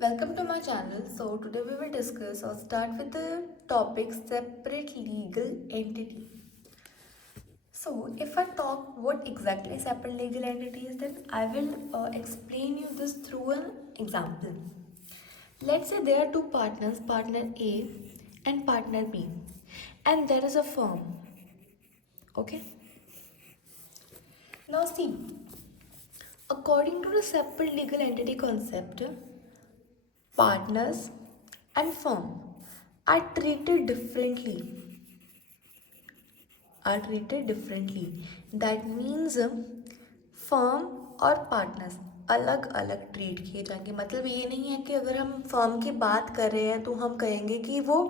Welcome to my channel. So today we will discuss or start with the topic separate legal entity. So if I talk what exactly separate legal entity is, then I will explain you this through an example. Let's say there are two partners, partner A and partner B, and there is a firm. Okay. Now see, according to the separate legal entity concept, partners and firm are treated differently. That means firm और partners अलग अलग treat किए जाएंगे. मतलब ये नहीं है कि अगर हम फर्म की बात कर रहे हैं तो हम कहेंगे कि वो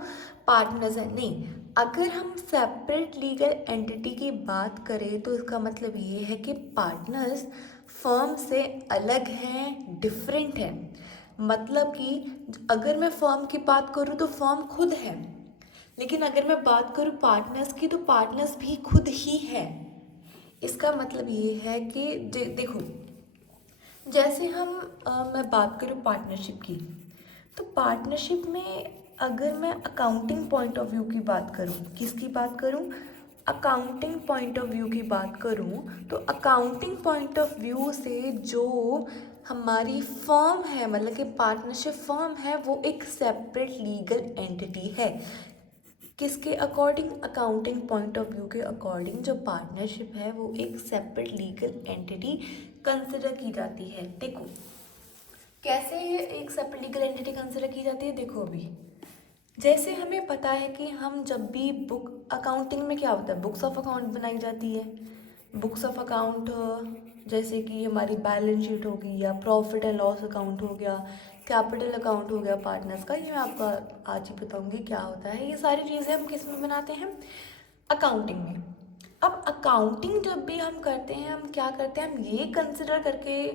पार्टनर्स हैं. नहीं, अगर हम सेपरेट लीगल एंटिटी की बात करें तो इसका मतलब ये है कि पार्टनर्स फर्म से अलग हैं, डिफरेंट हैं. मतलब कि अगर मैं फर्म की बात करूँ तो फर्म खुद है, लेकिन अगर मैं बात करूँ पार्टनर्स की तो पार्टनर्स भी खुद ही है. इसका मतलब ये है कि देखो, जैसे मैं बात करूँ पार्टनरशिप की, तो पार्टनरशिप में अगर मैं अकाउंटिंग पॉइंट ऑफ व्यू की बात करूँ, किसकी बात करूँ, अकाउंटिंग पॉइंट ऑफ व्यू की बात करूँ, तो अकाउंटिंग पॉइंट ऑफ व्यू से जो हमारी फर्म है, मतलब कि पार्टनरशिप फर्म है, वो एक सेपरेट लीगल एंटिटी है. किसके according, accounting point of view के अकॉर्डिंग जो पार्टनरशिप है वो एक सेपरेट लीगल एंटिटी कंसिडर की जाती है. देखो कैसे ये एक सेपरेट लीगल एंटिटी कंसिडर की जाती है. देखो अभी जैसे हमें पता है कि हम जब भी बुक अकाउंटिंग में क्या होता है, बुक्स ऑफ अकाउंट बनाई जाती है. बुक्स ऑफ अकाउंट जैसे कि हमारी बैलेंस शीट होगी या प्रॉफिट एंड लॉस अकाउंट हो गया, कैपिटल अकाउंट हो गया पार्टनर्स का. ये मैं आपको आज ही बताऊंगी क्या होता है. ये सारी चीज़ें हम किस में बनाते हैं, अकाउंटिंग में. अब अकाउंटिंग जब भी हम करते हैं, हम क्या करते हैं, हम ये कंसिडर करके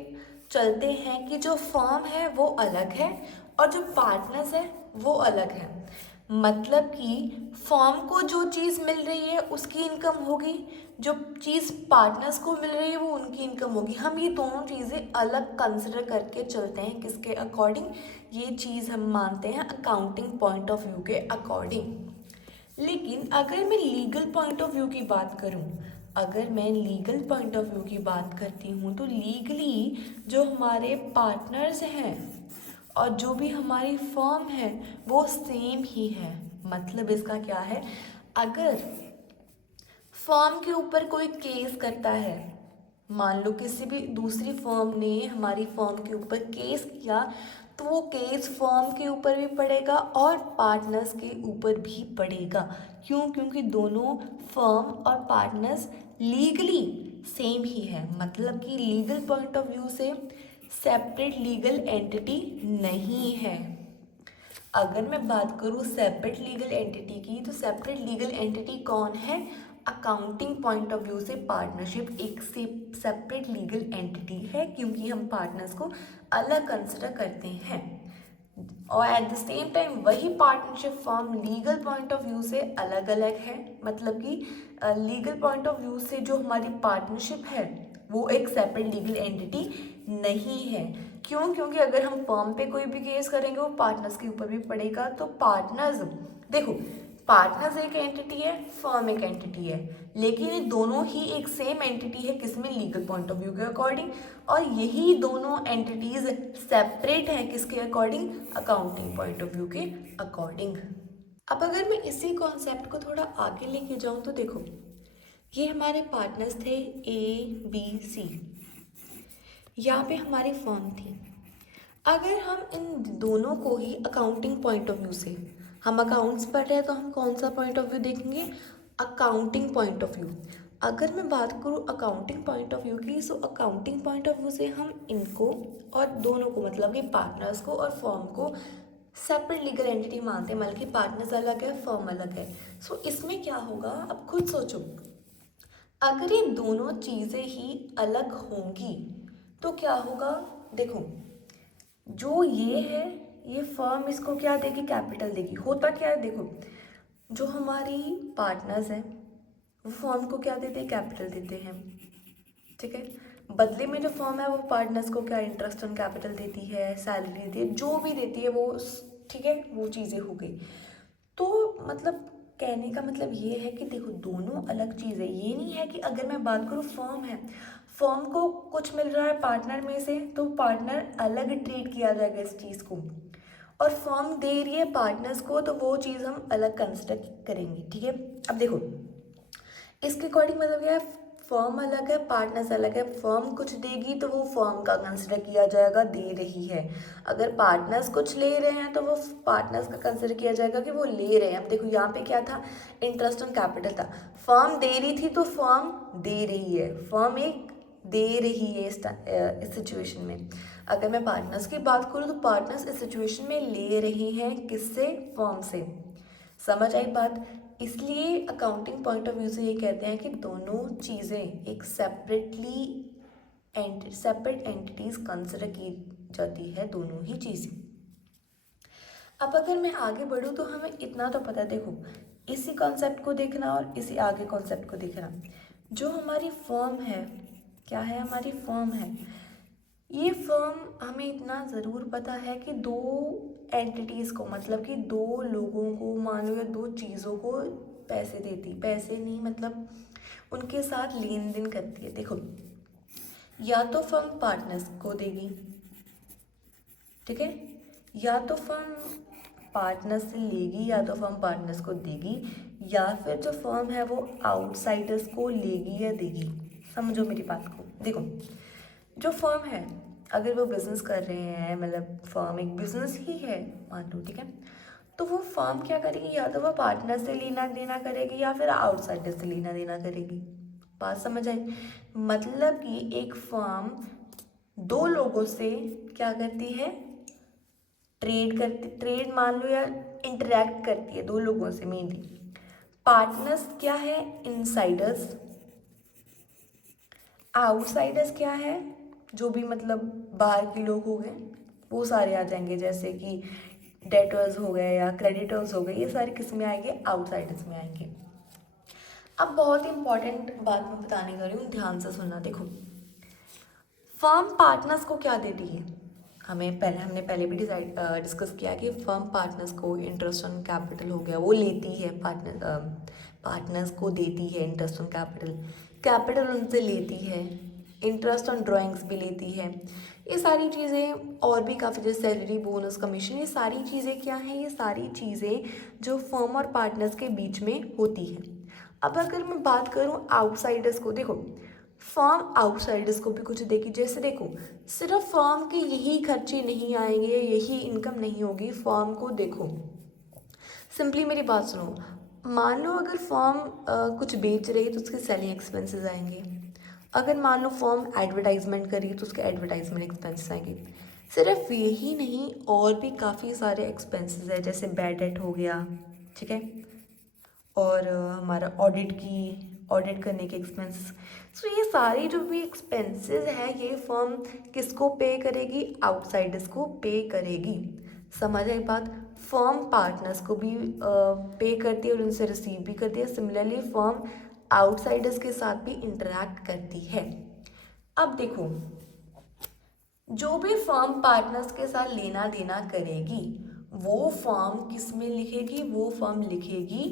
चलते हैं कि जो फर्म है वो अलग है और जो पार्टनर्स है वो अलग है. मतलब कि फर्म को जो चीज़ मिल रही है उसकी इनकम होगी, जो चीज़ पार्टनर्स को मिल रही है वो उनकी इनकम होगी. हम ये दोनों चीज़ें अलग कंसिडर करके चलते हैं. किसके अकॉर्डिंग, ये चीज़ हम मानते हैं अकाउंटिंग पॉइंट ऑफ व्यू के अकॉर्डिंग. लेकिन अगर मैं लीगल पॉइंट ऑफ व्यू की बात करूं, अगर मैं लीगल पॉइंट ऑफ व्यू की बात करती हूँ तो लीगली जो हमारे पार्टनर्स हैं और जो भी हमारी फर्म है वो सेम ही है. मतलब इसका क्या है, अगर फर्म के ऊपर कोई केस करता है, मान लो किसी भी दूसरी फर्म ने हमारी फर्म के ऊपर केस किया, तो वो केस फर्म के ऊपर भी पड़ेगा और पार्टनर्स के ऊपर भी पड़ेगा. क्यों? क्योंकि दोनों फर्म और पार्टनर्स लीगली सेम ही है. मतलब कि लीगल पॉइंट ऑफ व्यू से सेपरेट लीगल एंटिटी नहीं है. अगर मैं बात करूँ सेपरेट लीगल एंटिटी की, तो सेपरेट लीगल एंटिटी कौन है, अकाउंटिंग पॉइंट ऑफ व्यू से पार्टनरशिप एक सेपरेट लीगल एंटिटी है, क्योंकि हम पार्टनर्स को अलग कंसिडर करते हैं. और एट द सेम टाइम वही partnership form legal point of view से अलग अलग है. मतलब कि लीगल पॉइंट ऑफ व्यू से जो हमारी पार्टनरशिप है वो एक सेपरेट लीगल एंटिटी नहीं है. क्यों? क्योंकि अगर हम फर्म पे कोई भी केस करेंगे वो पार्टनर्स के ऊपर भी पड़ेगा. तो पार्टनर्स, देखो, पार्टनर्स एक एंटिटी है, फर्म एक एंटिटी है, लेकिन ये दोनों ही एक सेम एंटिटी है. किसमें, लीगल पॉइंट ऑफ व्यू के अकॉर्डिंग. और यही दोनों एंटिटीज सेपरेट हैं किसके according, accounting point of view के अकॉर्डिंग. अब अगर मैं इसी कॉन्सेप्ट को थोड़ा आगे लेके जाऊं तो देखो, ये हमारे पार्टनर्स थे ABC, यहाँ पे हमारी फर्म थी. अगर हम इन दोनों को ही अकाउंटिंग पॉइंट ऑफ व्यू से, हम अकाउंट्स पढ़ रहे हैं तो हम कौन सा पॉइंट ऑफ व्यू देखेंगे, अकाउंटिंग पॉइंट ऑफ व्यू. अगर मैं बात करूँ अकाउंटिंग पॉइंट ऑफ व्यू की, so accounting point of view से हम इनको और दोनों को, मतलब कि पार्टनर्स को और फर्म को सेपरेट लीगल एंटिटी मानते हैं. मतलब कि पार्टनर्स अलग है, फर्म अलग है. सो इसमें क्या होगा, अब खुद सोचो, अगर ये दोनों चीज़ें ही अलग होंगी तो क्या होगा. देखो, जो ये है, ये फर्म इसको क्या देगी, कैपिटल देगी. होता क्या है, देखो, जो हमारी पार्टनर्स हैं वो फर्म को क्या देते हैं, कैपिटल देते हैं. ठीक है. बदले में जो फर्म है वो पार्टनर्स को क्या इंटरेस्ट ऑन कैपिटल देती है, सैलरी देती है, जो भी देती है वो, ठीक है, वो चीज़ें हो गई। तो मतलब कहने का मतलब ये है कि देखो दोनों अलग चीज़ है। ये नहीं है कि अगर मैं बात करूँ फर्म है, फर्म को कुछ मिल रहा है पार्टनर में से तो पार्टनर अलग ट्रीट किया जाएगा इस चीज़ को, और फर्म दे रही है पार्टनर्स को तो वो चीज़ हम अलग कंसिडर करेंगे, ठीक है। अब देखो इसके अकॉर्डिंग मतलब क्या है, फर्म अलग है पार्टनर्स अलग है। फर्म कुछ देगी तो वो फर्म का कंसिडर किया जाएगा दे रही है, अगर पार्टनर्स कुछ ले रहे हैं तो वो पार्टनर्स का कंसिडर किया जाएगा कि वो ले रहे हैं। अब देखो यहाँ पे क्या था, इंटरेस्ट ऑन कैपिटल था, फर्म दे रही थी तो फर्म दे रही है, फर्म एक दे रही है इस सिचुएशन में। अगर मैं पार्टनर्स की बात करूँ तो पार्टनर्स इस सिचुएशन में ले रही हैं किससे, फर्म से। समझ आई बात। इसलिए अकाउंटिंग पॉइंट ऑफ व्यू से ये कहते हैं कि दोनों चीज़ें एक सेपरेट एंटिटीज कंसिडर की जाती है, दोनों ही चीज़ें। अब अगर मैं आगे बढ़ूँ तो हमें इतना तो पता है, देखो इसी कॉन्सेप्ट को देखना और इसी आगे कॉन्सेप्ट को देखना। जो हमारी फर्म है, क्या है, हमारी फर्म है, ये फर्म हमें इतना ज़रूर पता है कि दो एंटिटीज़ को, मतलब कि दो लोगों को मान लो या दो चीज़ों को पैसे देती, पैसे नहीं मतलब उनके साथ लेन देन करती है। देखो या तो फर्म पार्टनर्स को देगी, ठीक है, या तो फर्म पार्टनर्स से लेगी या तो फर्म पार्टनर्स को देगी, या फिर जो फर्म है वो आउटसाइडर्स को लेगी या देगी। समझो मेरी बात को। देखो जो फर्म है अगर वो बिजनेस कर रहे हैं, मतलब फर्म एक बिजनेस ही है मान लो, ठीक है, तो वो फर्म क्या करेगी, या तो वो पार्टनर से लेना देना करेगी या फिर आउटसाइडर से लेना देना करेगी। बात समझ आई। मतलब कि एक फर्म दो लोगों से क्या करती है, ट्रेड करती, ट्रेड मान लो या इंटरेक्ट करती है दो लोगों से मेनली। पार्टनर्स क्या है, इनसाइडर्स। आउटसाइडर्स क्या है, जो भी मतलब बाहर के लोग हो गए वो सारे आ जाएंगे, जैसे कि डेटर्स हो गए या क्रेडिटर्स हो गए, ये सारे किस में आएंगे, आउटसाइडर्स में आएंगे। अब बहुत इंपॉर्टेंट बात मैं बताने जा रही हूँ, ध्यान से सुनना। देखो फर्म पार्टनर्स को क्या देती है, हमने पहले भी डिस्कस किया कि फर्म पार्टनर्स को इंटरेस्ट ऑन कैपिटल हो गया वो लेती है, पार्टनर्स को देती है इंटरेस्ट ऑन कैपिटल, कैपिटल उनसे लेती है, इंटरेस्ट ऑन ड्राइंग्स भी लेती है। ये सारी चीज़ें और भी काफ़ी, जैसे सैलरी, बोनस, कमीशन, ये सारी चीज़ें क्या हैं, ये सारी चीज़ें जो फर्म और पार्टनर्स के बीच में होती है। अब अगर मैं बात करूँ आउटसाइडर्स को, देखो फर्म आउटसाइडर्स को भी कुछ देगी, जैसे देखो सिर्फ फर्म के यही खर्चे नहीं आएंगे, यही इनकम नहीं होगी फर्म को। देखो सिंपली मेरी बात सुनो, मान लो अगर फर्म कुछ बेच रही है तो उसके सेलिंग एक्सपेंसेस आएंगे, अगर मान लो फर्म एडवर्टाइजमेंट कर रही है तो उसके एडवर्टाइजमेंट एक्सपेंसेस आएंगे। सिर्फ यही नहीं और भी काफ़ी सारे एक्सपेंसेस है, जैसे बैड डेट हो गया, ठीक है, और हमारा ऑडिट करने के एक्सपेंसेस। सो ये सारी जो भी एक्सपेंसेस है ये फर्म किसको पे करेगी, आउटसाइडर्स को पे करेगी। समझ आई बात। फर्म पार्टनर्स को भी पे करती है और उनसे रिसीव भी करती है, सिमिलरली फर्म आउटसाइडर्स के साथ भी इंटरैक्ट करती है। अब देखो जो भी फर्म पार्टनर्स के साथ लेना देना करेगी वो फर्म किस में लिखेगी, वो फर्म लिखेगी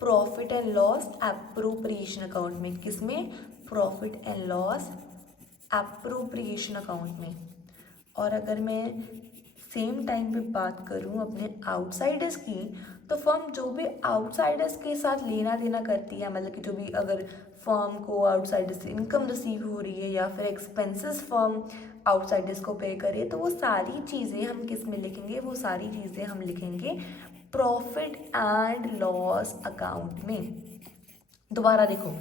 profit and loss appropriation account में। किस में, profit and loss appropriation account में। और अगर मैं सेम टाइम पे बात करूँ अपने आउटसाइडर्स की, तो फर्म जो भी आउटसाइडर्स के साथ लेना देना करती है, मतलब कि जो भी अगर फर्म को आउटसाइडर्स से इनकम रिसीव हो रही है या फिर एक्सपेंसेस फर्म आउटसाइडर्स को पे करे, तो वो सारी चीज़ें हम किस में लिखेंगे, वो सारी चीज़ें हम लिखेंगे प्रॉफिट एंड लॉस अकाउंट में। दोबारा देखो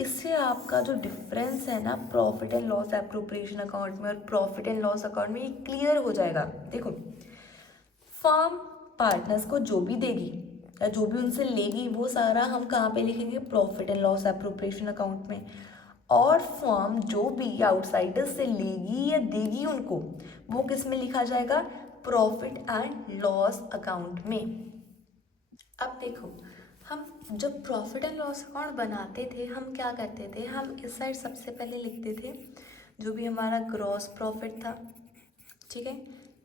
इससे आपका जो डिफरेंस है ना profit and loss appropriation account में और प्रॉफिट एंड लॉस अकाउंट में, ये क्लियर हो जाएगा। देखो फर्म पार्टनर्स को जो भी देगी या जो भी उनसे लेगी वो सारा हम कहाँ पे लिखेंगे, profit and loss appropriation account में। और फर्म जो भी आउटसाइडर से लेगी या देगी उनको, वो किस में लिखा जाएगा, प्रॉफिट एंड लॉस अकाउंट में। अब देखो हम जब प्रॉफिट एंड लॉस अकाउंट बनाते थे हम क्या करते थे, हम इस साइड सबसे पहले लिखते थे जो भी हमारा ग्रॉस प्रॉफिट था, ठीक है,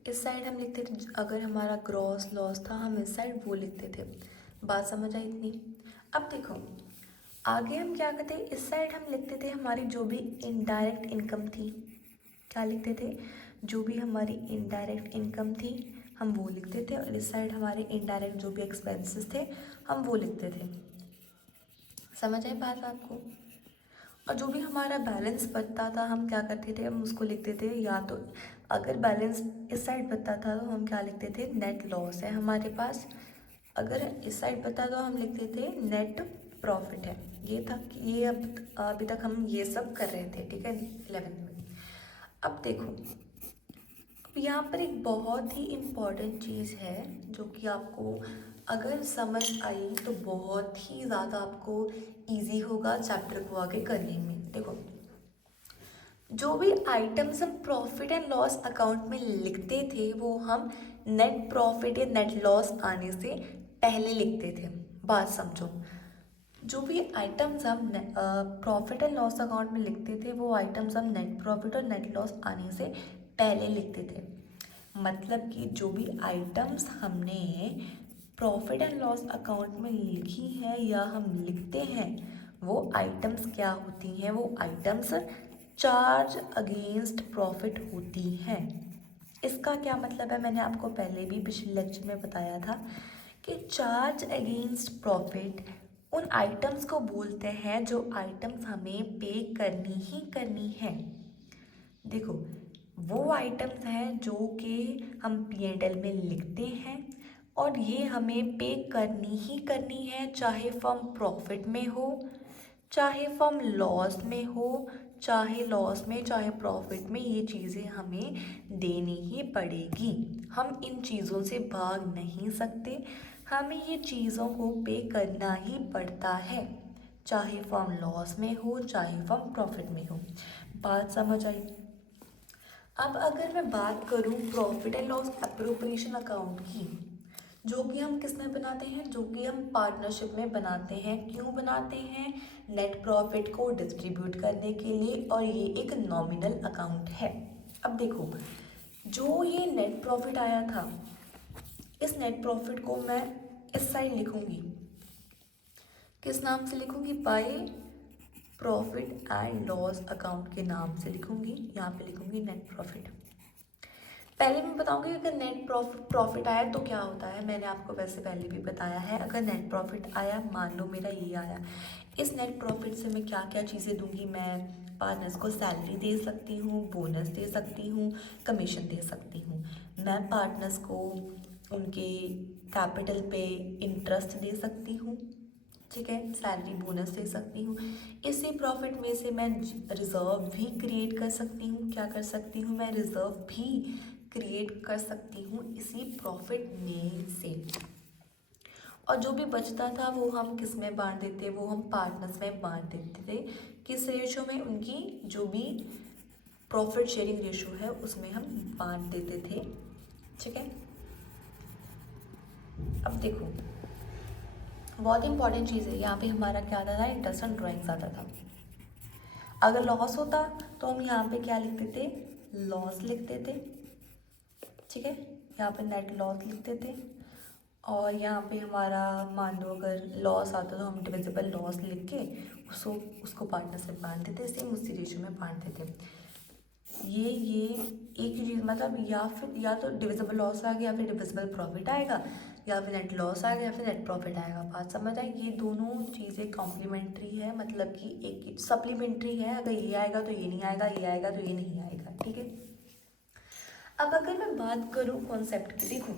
इस साइड हम लिखते थे अगर हमारा ग्रॉस लॉस था हम इस साइड वो लिखते थे। बात समझ आई इतनी? अब देखो आगे हम क्या करते, इस साइड हम लिखते थे हमारी जो भी इनडायरेक्ट इनकम थी, क्या लिखते थे, जो भी हमारी इनडायरेक्ट इनकम थी हम वो लिखते थे, और इस साइड हमारे इनडायरेक्ट जो भी एक्सपेंसेस थे हम वो लिखते थे। समझ आई बात आपको? और जो भी हमारा बैलेंस बचता था हम क्या करते थे, हम उसको लिखते थे, या तो अगर बैलेंस इस साइड बचता था तो हम क्या लिखते थे, नेट लॉस है हमारे पास, अगर इस साइड बचता तो हम लिखते थे नेट प्रॉफिट है। ये था, ये अब अभी तक हम ये सब कर रहे थे, ठीक है, 11th में। अब देखो, अब यहाँ पर एक बहुत ही इम्पॉर्टेंट चीज़ है जो कि आपको अगर समझ आई तो बहुत ही ज़्यादा आपको इजी होगा चैप्टर को आगे करने में। देखो, जो भी आइटम्स हम प्रॉफिट एंड लॉस अकाउंट में लिखते थे वो हम नेट प्रॉफिट या नेट लॉस आने से पहले लिखते थे। बात समझो, जो भी आइटम्स हम प्रॉफिट एंड लॉस अकाउंट में लिखते थे वो आइटम्स हम नेट प्रॉफिट और नेट लॉस आने से पहले लिखते थे। मतलब कि जो भी आइटम्स हमने प्रॉफिट एंड लॉस अकाउंट में लिखी है या हम लिखते हैं वो आइटम्स क्या होती हैं, वो आइटम्स चार्ज अगेंस्ट प्रॉफिट होती हैं। इसका क्या मतलब है, मैंने आपको पहले भी पिछले लेक्चर में बताया था कि चार्ज अगेंस्ट प्रॉफिट उन आइटम्स को बोलते हैं जो आइटम्स हमें पे करनी ही करनी है। देखो, वो आइटम्स हैं जो कि हम P&L में लिखते हैं और ये हमें पे करनी ही करनी है, चाहे फर्म प्रॉफिट में हो, चाहे फर्म लॉस में हो, चाहे लॉस में चाहे प्रॉफिट में, ये चीज़ें हमें देनी ही पड़ेगी। हम इन चीज़ों से भाग नहीं सकते, हमें ये चीज़ों को पे करना ही पड़ता है, चाहे फर्म लॉस में हो चाहे फर्म प्रॉफिट में हो। बात समझ आई? अब अगर मैं बात करूं profit and loss appropriation account की, जो कि हम किस में बनाते हैं, जो कि हम पार्टनरशिप में बनाते हैं। क्यों बनाते हैं? नेट प्रॉफिट को डिस्ट्रीब्यूट करने के लिए, और ये एक नॉमिनल अकाउंट है। अब देखो, जो ये नेट प्रॉफिट आया था इस नेट प्रॉफिट को मैं इस साइड लिखूंगी, किस नाम से लिखूंगी, by profit and loss account के नाम से लिखूंगी। यहाँ पे लिखूंगी नेट प्रॉफिट। पहले मैं बताऊंगी अगर नेट प्रॉफिट आया तो क्या होता है, मैंने आपको वैसे पहले भी बताया है। अगर नेट प्रॉफिट आया, मान लो मेरा ये आया, इस नेट प्रॉफिट से मैं क्या क्या चीज़ें दूंगी, मैं पार्टनर्स को सैलरी दे सकती हूँ, बोनस दे सकती हूँ, कमीशन दे सकती हूँ। मैं पार्टनर्स को उनके कैपिटल पे इंटरेस्ट दे सकती हूँ, ठीक है, सैलरी बोनस दे सकती हूँ। इसी प्रॉफिट में से मैं रिजर्व भी क्रिएट कर सकती हूँ। क्या कर सकती हूँ? मैं रिजर्व भी क्रिएट कर सकती हूँ इसी प्रॉफिट में से। और जो भी बचता था वो हम किस में बांट देते, वो हम पार्टनर्स में बांट देते थे। किस रेशो में? उनकी जो भी प्रॉफिट शेयरिंग रेशो है उसमें हम बांट देते थे, ठीक है। अब देखो, बहुत इंपॉर्टेंट चीज़ है, यहाँ पे हमारा क्या आता था, इंटरेस्ट एंड ड्राइंग्स आता था। अगर लॉस होता तो हम यहाँ पे क्या लिखते थे, लॉस लिखते थे, ठीक है, यहाँ पे नेट लॉस लिखते थे। और यहाँ पे हमारा मान लो अगर लॉस आता तो हम डिविजिबल लॉस लिख के उसको पार्टनर से बांट देते, सेम उसी रेशो में बांट देते। ये एक ही चीज़, मतलब या तो डिविजिबल लॉस आ गया या फिर डिविजिबल प्रॉफिट आएगा, या फिर नेट लॉस आ गया या फिर नेट प्रॉफिट आएगा। बात समझ आई? ये दोनों चीज़ें कॉम्प्लीमेंट्री है, मतलब कि एक सप्लीमेंट्री है। अगर ये आएगा तो ये नहीं आएगा, ये आएगा तो ये नहीं आएगा, ठीक है। अब अगर मैं बात करूँ कॉन्सेप्ट की, देखो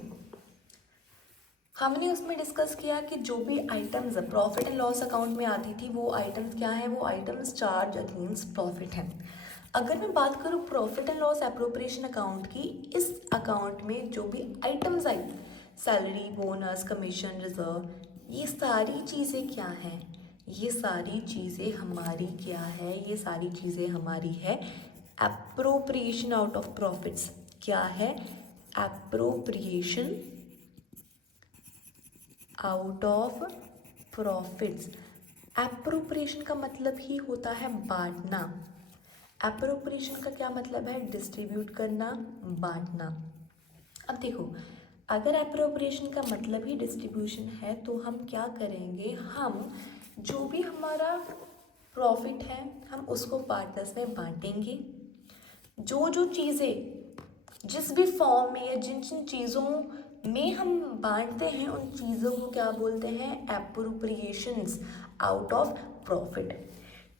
हमने उसमें डिस्कस किया कि जो भी items profit and loss account में आती थी वो आइटम्स क्या है, वो आइटम्स चार्ज अगेंस्ट प्रॉफिट है। अगर मैं बात करूँ profit and loss appropriation account की, इस अकाउंट में जो भी आइटम्स आई, सैलरी, बोनस, कमीशन, रिजर्व, ये सारी चीज़ें क्या हैं, ये सारी चीज़ें हमारी क्या है, ये सारी चीज़ें हमारी है एप्रोप्रिएशन आउट ऑफ प्रॉफिट्स। क्या है? Appropriation out of profits. Appropriation का मतलब ही होता है बांटना। एप्रोप्रिएशन का क्या मतलब है? डिस्ट्रीब्यूट करना, बांटना। अब देखो, अगर एप्रोप्रिएशन का मतलब ही डिस्ट्रीब्यूशन है तो हम क्या करेंगे, हम जो भी हमारा प्रॉफिट है हम उसको पार्टनर्स में बांटेंगे। जो जो चीज़ें जिस भी फॉर्म में या जिन जिन चीज़ों में हम बांटते हैं उन चीज़ों को क्या बोलते हैं? Appropriations out of profit.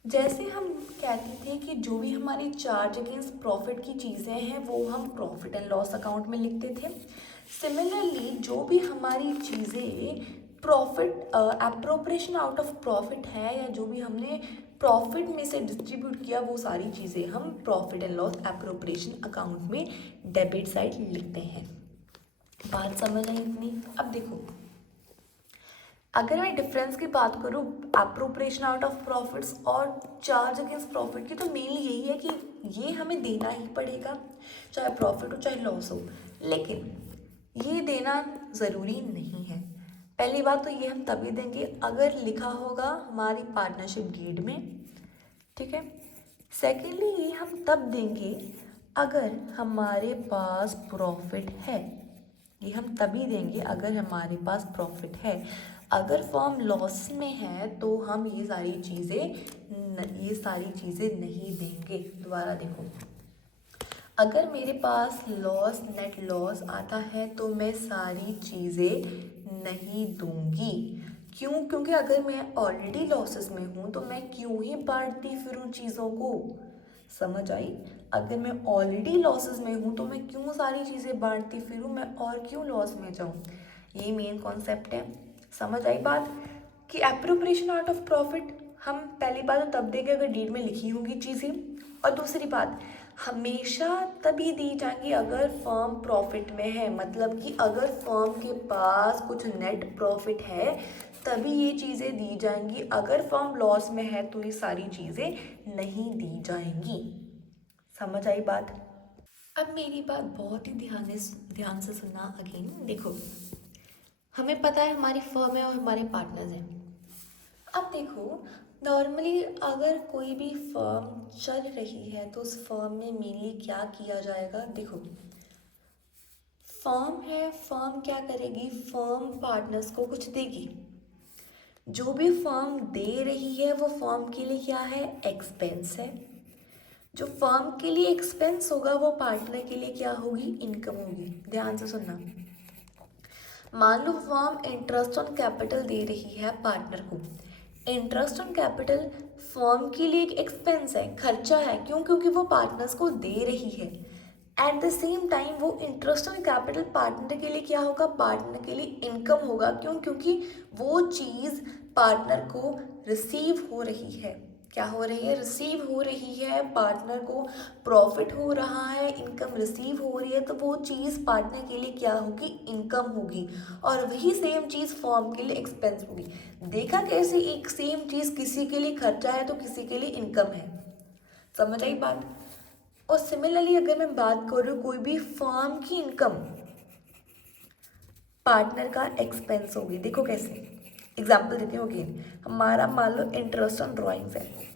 जैसे हम कहते थे कि जो भी हमारी चार्ज अगेंस्ट प्रॉफिट की चीज़ें हैं वो हम प्रॉफिट एंड लॉस अकाउंट में लिखते थे। सिमिलरली जो भी हमारी चीज़ें profit appropriation out of profit है या जो भी हमने प्रॉफिट में से डिस्ट्रीब्यूट किया वो सारी चीज़ें हम profit and loss appropriation account में डेबिट साइड लिखते हैं। बात समझ आई इतनी? अब देखो, अगर मैं डिफरेंस की बात करूँ एप्रोप्रिएशन आउट ऑफ प्रॉफिट्स और चार्ज अगेंस्ट प्रॉफिट की, तो मेनली यही है कि ये हमें देना ही पड़ेगा, चाहे प्रॉफिट हो चाहे लॉस हो, लेकिन ये देना ज़रूरी नहीं है। पहली बात तो ये हम तभी देंगे अगर लिखा होगा हमारी पार्टनरशिप डीड में, ठीक है। सेकेंडली ये हम तब देंगे अगर हमारे पास प्रॉफिट है, ये हम तभी देंगे अगर हमारे पास प्रॉफिट है। अगर फर्म लॉस में है तो हम ये सारी चीज़ें नहीं देंगे। दोबारा देखो, अगर मेरे पास लॉस नेट लॉस आता है तो मैं सारी चीज़ें नहीं दूंगी। क्यों? क्योंकि अगर मैं ऑलरेडी लॉसेस में हूँ तो मैं क्यों ही बांटती फिर उन चीज़ों को। समझ आई? अगर मैं ऑलरेडी लॉसेस में हूँ तो मैं क्यों सारी चीज़ें बांटती फिरूँ, मैं और क्यों लॉस में जाऊँ। ये मेन कॉन्सेप्ट है। समझ आई बात? कि एप्रोप्रिएशन आउट ऑफ प्रॉफिट हम पहली बात तो तब देंगे अगर डीड में लिखी होंगी चीज़ें, और दूसरी बात हमेशा तभी दी जाएंगी अगर फर्म प्रॉफिट में है। मतलब कि अगर फर्म के पास कुछ नेट प्रॉफिट है तभी ये चीज़ें दी जाएंगी। अगर फर्म लॉस में है तो ये सारी चीज़ें नहीं दी जाएंगी। समझ आई बात? अब मेरी बात बहुत ही ध्यान से सुनना अगेन। देखो, हमें पता है हमारी फर्म है और हमारे पार्टनर्स हैं। अब देखो, नॉर्मली अगर कोई भी फर्म चल रही है तो उस फर्म में मेनली क्या किया जाएगा? देखो, फर्म है, फर्म क्या करेगी? फर्म पार्टनर्स को कुछ देगी। जो भी फर्म दे रही है वो फर्म के लिए क्या है? एक्सपेंस है। जो फर्म के लिए एक्सपेंस होगा वो पार्टनर के लिए क्या होगी? इनकम होगी। ध्यान से सुनना। मान लो फर्म इंटरेस्ट ऑन कैपिटल दे रही है पार्टनर को। इंटरेस्ट ऑन कैपिटल फर्म के लिए एक एक्सपेंस है, खर्चा है। क्यों? क्योंकि वो पार्टनर्स को दे रही है। एट द सेम टाइम वो इंटरेस्ट ऑन कैपिटल पार्टनर के लिए क्या होगा? पार्टनर के लिए इनकम होगा। क्यों? क्योंकि वो चीज़ पार्टनर को रिसीव हो रही है। क्या हो रही है? रिसीव हो रही है। पार्टनर को प्रॉफिट हो रहा है, इनकम रिसीव हो रही है, तो वो चीज़ पार्टनर के लिए क्या होगी? इनकम होगी। और वही सेम चीज़ फर्म के लिए एक्सपेंस होगी। देखा कैसे एक सेम चीज़ किसी के लिए खर्चा है तो किसी के लिए इनकम है। समझ आई बात? और सिमिलरली अगर मैं बात करूँ कोई भी फर्म की इनकम पार्टनर का एक्सपेंस होगी। देखो कैसे, एग्जाम्पल देती हूँ अगेन। हमारा मान लो इंटरेस्ट ऑन ड्राइंग्स है।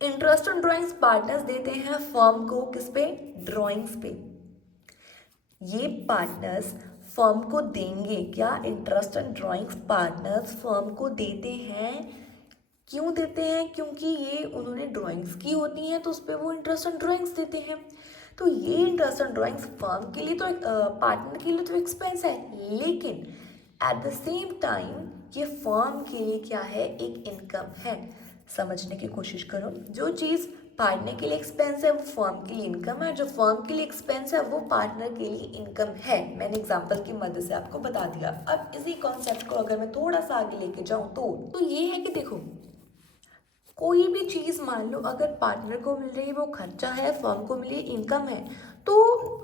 इंटरेस्ट ऑन ड्राइंग्स पार्टनर्स देते हैं फर्म को, किस पे? ड्राइंग्स पे। ये पार्टनर्स फर्म को देंगे क्या? Interest on drawings partners firm को देते हैं। क्यों देते हैं? क्योंकि ये उन्होंने ड्राइंग्स की होती हैं तो उस पर वो इंटरेस्ट ऑन ड्राइंग्स देते हैं। तो ये इंटरेस्ट ऑन ड्राइंग्स फर्म के लिए तो पार्टनर के लिए तो एक्सपेंस है, लेकिन एट द सेम टाइम ये फर्म के लिए क्या है? एक इनकम है। समझने की कोशिश करो। जो चीज़ पार्टनर के लिए एक्सपेंस है वो फर्म के लिए इनकम है, जो फर्म के लिए एक्सपेंस है वो पार्टनर के लिए इनकम है। मैंने एग्जांपल की मदद से आपको बता दिया। अब इसी कॉन्सेप्ट को अगर मैं थोड़ा सा आगे लेके जाऊँ तो ये है कि देखो, कोई भी चीज़ मान लो अगर पार्टनर को मिल रही है वो खर्चा है, फर्म को मिली इनकम है, तो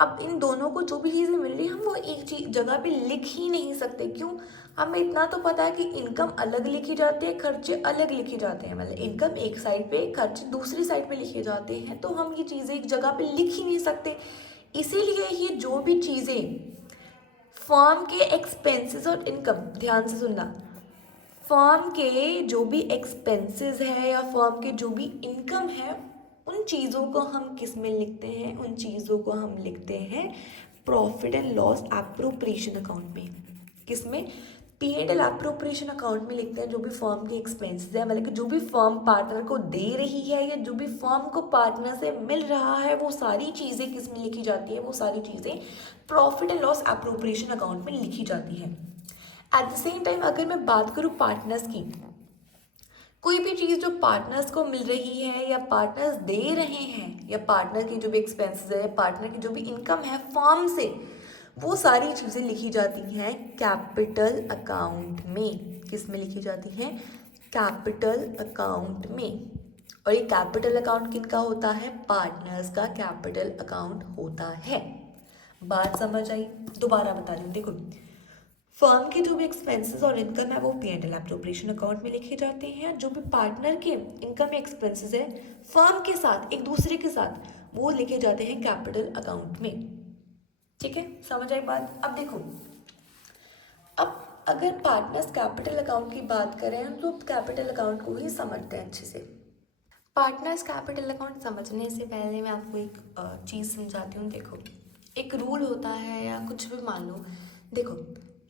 अब इन दोनों को जो भी चीज़ें मिल रही है हम वो एक चीज जगह पे लिख ही नहीं सकते। क्यों? हमें इतना तो पता है कि इनकम अलग लिखी जाती है, खर्चे अलग लिखे जाते हैं। मतलब इनकम एक साइड पे, खर्चे दूसरी साइड पे लिखे जाते हैं, तो हम ये चीज़ें एक जगह पे लिख ही नहीं सकते। इसीलिए ये जो भी चीज़ें फर्म के एक्सपेंसेस और इनकम, ध्यान से सुनना, फर्म के जो भी एक्सपेंसेस है या फर्म के जो भी इनकम है उन चीज़ों को हम किस में लिखते हैं, उन चीज़ों को हम लिखते हैं profit and loss appropriation account में। किस में? P and L appropriation account में लिखते हैं जो भी फर्म के एक्सपेंसेस है, मतलब कि जो भी फर्म पार्टनर को दे रही है या जो भी फर्म को पार्टनर से मिल रहा है, वो सारी चीज़ें किस में लिखी जाती है, वो सारी चीज़ें profit and loss appropriation account में लिखी जाती है। एट द सेम टाइम अगर मैं बात करूँ पार्टनर्स की, कोई भी चीज़ जो पार्टनर्स को मिल रही है या पार्टनर्स दे रहे हैं, या पार्टनर की जो भी एक्सपेंसेस है, पार्टनर की जो भी इनकम है फर्म से, वो सारी चीज़ें लिखी जाती हैं कैपिटल अकाउंट में। किस में लिखी जाती हैं? कैपिटल अकाउंट में। और ये कैपिटल अकाउंट किनका होता है? पार्टनर्स का कैपिटल अकाउंट होता है। बात समझ आई? दोबारा बता रही हूँ, देखो फर्म के जो भी एक्सपेंसेस और इनकम है वो P and L appropriation account में लिखे जाते हैं। जो भी पार्टनर के इनकम या एक्सपेंसेस है फर्म के साथ, एक दूसरे के साथ, वो लिखे जाते हैं कैपिटल अकाउंट में। ठीक है, समझ आई बात? अब देखो, अब अगर पार्टनर्स कैपिटल अकाउंट की बात करें तो कैपिटल अकाउंट को ही समझते हैं अच्छे से। पार्टनर्स कैपिटल अकाउंट समझने से पहले मैं आपको एक चीज़ समझाती हूँ। देखो, एक रूल होता है या कुछ भी मान लो, देखो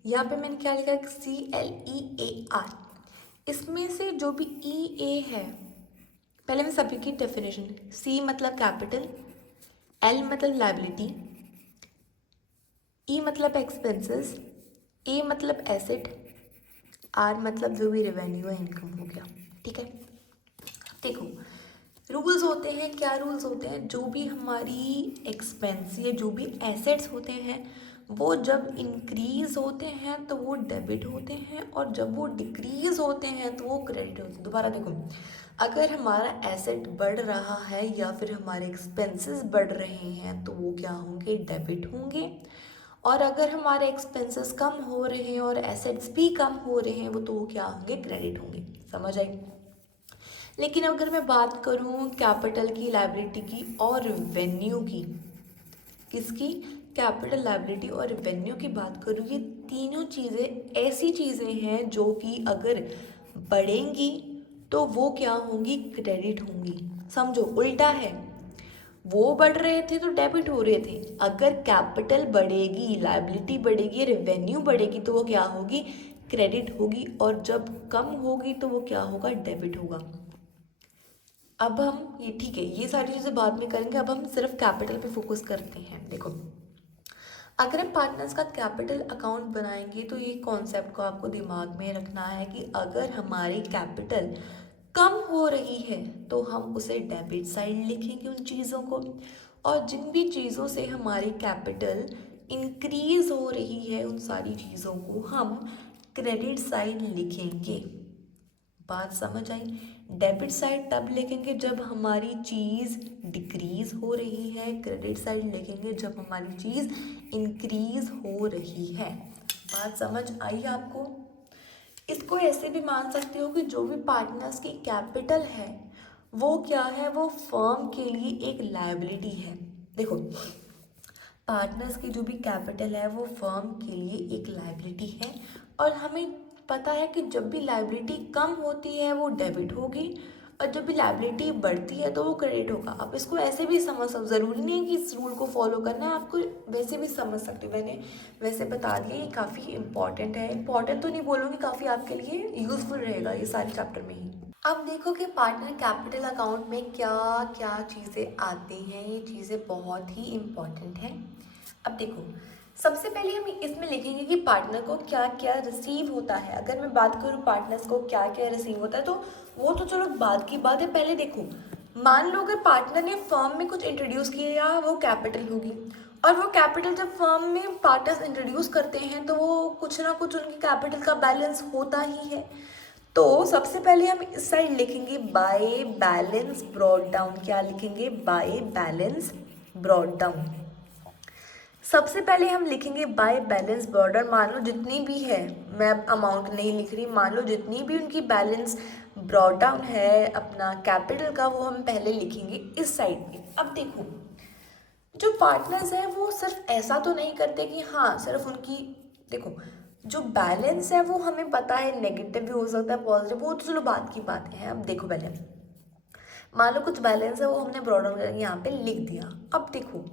यहाँ पे मैंने क्या लिखा है? CLEAR। इसमें से जो भी EA है, पहले मैं सभी की डेफिनेशन, C मतलब कैपिटल, L मतलब लायबिलिटी, E मतलब एक्सपेंसेस, A मतलब एसेट, R मतलब जो भी रेवेन्यू है, इनकम हो गया। ठीक है, देखो रूल्स होते हैं, क्या रूल्स होते हैं? जो भी हमारी एक्सपेंस या जो भी एसेट्स होते हैं वो जब इंक्रीज होते हैं तो वो डेबिट होते हैं, और जब वो डिक्रीज होते हैं तो वो क्रेडिट होते हैं। दोबारा देखो, अगर हमारा एसेट बढ़ रहा है या फिर हमारे एक्सपेंसेस बढ़ रहे हैं तो वो क्या होंगे? डेबिट होंगे। और अगर हमारे एक्सपेंसेस कम हो रहे हैं और एसेट्स भी कम हो रहे हैं, वो तो वो क्या होंगे? क्रेडिट होंगे। समझ आई? लेकिन अगर मैं बात करूँ कैपिटल की, लायबिलिटी की और रेवेन्यू की, किसकी? कैपिटल, लायबिलिटी और रेवेन्यू की बात करूँ, ये तीनों चीज़ें ऐसी चीज़ें हैं जो कि अगर बढ़ेंगी तो वो क्या होंगी? क्रेडिट होंगी। समझो, उल्टा है, वो बढ़ रहे थे तो डेबिट हो रहे थे। अगर कैपिटल बढ़ेगी, लायबिलिटी बढ़ेगी, रेवेन्यू बढ़ेगी तो वो क्या होगी? क्रेडिट होगी। और जब कम होगी तो वो क्या होगा? डेबिट होगा। अब हम ये, ठीक है, ये सारी चीज़ें बाद में करेंगे, अब हम सिर्फ कैपिटल पे फोकस करते हैं। देखो, अगर हम पार्टनर्स का कैपिटल अकाउंट बनाएंगे तो ये कॉन्सेप्ट को आपको दिमाग में रखना है कि अगर हमारी कैपिटल कम हो रही है तो हम उसे डेबिट साइड लिखेंगे उन चीज़ों को, और जिन भी चीज़ों से हमारी कैपिटल इंक्रीज हो रही है उन सारी चीज़ों को हम क्रेडिट साइड लिखेंगे। बात समझ आई? डेबिट साइड तब लिखेंगे जब हमारी चीज़ डिक्रीज हो रही है, क्रेडिट साइड लिखेंगे जब हमारी चीज़ इंक्रीज हो रही है। बात समझ आई आपको? इसको ऐसे भी मान सकते हो कि जो भी पार्टनर्स की कैपिटल है वो क्या है? वो फर्म के लिए एक लायबिलिटी है। देखो, पार्टनर्स की जो भी कैपिटल है वो फर्म के लिए एक लायबिलिटी है, और हमें पता है कि जब भी लायबिलिटी कम होती है वो डेबिट होगी, और जब भी लायबिलिटी बढ़ती है तो वो क्रेडिट होगा। आप इसको ऐसे भी समझ सकते, ज़रूरी नहीं है कि इस रूल को फॉलो करना है, आपको वैसे भी समझ सकते हो। मैंने वैसे बता दिया, ये काफ़ी इंपॉर्टेंट है। इंपॉर्टेंट तो नहीं बोलूँगी, काफ़ी आपके लिए यूज़फुल रहेगा ये सारे चैप्टर में ही। अब देखो कि पार्टनर कैपिटल अकाउंट में क्या क्या चीज़ें आती हैं, ये चीज़ें बहुत ही इम्पॉर्टेंट हैं। अब देखो, सबसे पहले हम इसमें लिखेंगे कि पार्टनर को क्या क्या रिसीव होता है। अगर मैं बात करूँ पार्टनर्स को क्या क्या रिसीव होता है तो वो तो चलो बाद की बात है। पहले देखो, मान लो अगर पार्टनर ने फर्म में कुछ इंट्रोड्यूस किया, वो कैपिटल होगी, और वो कैपिटल जब फर्म में पार्टनर्स इंट्रोड्यूस करते हैं तो वो कुछ ना कुछ उनकी कैपिटल का बैलेंस होता ही है। तो सबसे पहले हम इस साइड लिखेंगे बाय बैलेंस ब्रॉट डाउन। क्या लिखेंगे? By balance brought down. सबसे पहले हम लिखेंगे बाय बैलेंस बॉर्डर। मान लो जितनी भी है, मैं अमाउंट नहीं लिख रही, मान लो जितनी भी उनकी बैलेंस ब्रॉट डाउन है अपना कैपिटल का, वो हम पहले लिखेंगे इस साइड पे। अब देखो, जो पार्टनर्स हैं वो सिर्फ ऐसा तो नहीं करते कि हाँ सिर्फ उनकी, देखो जो बैलेंस है वो हमें पता है नेगेटिव भी हो सकता है, पॉजिटिव, वो तो चलो बात की बात है। अब देखो, पहले मान लो कुछ बैलेंस है वो हमने ब्रॉड डाउन करके यहाँ पे लिख दिया। अब देखो,